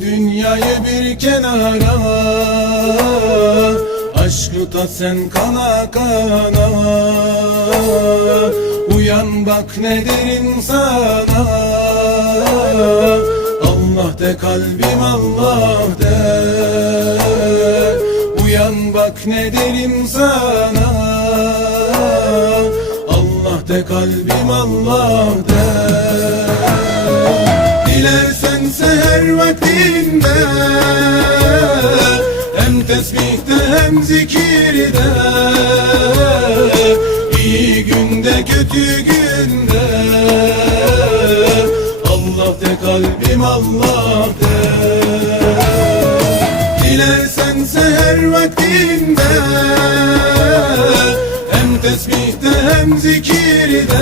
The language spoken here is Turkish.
dünyayı bir kenara. Aşkı tat sen kana kana. Uyan bak ne derim sana. Allah de kalbim Allah de. Uyan bak ne derim sana. Allah de kalbim Allah de seher vaktinde Hem tesbihte hem zikirde. İyi günde kötü günde. Allah de kalbim Allah de. Dilersen seher vaktinde Hem tesbihte hem zikirde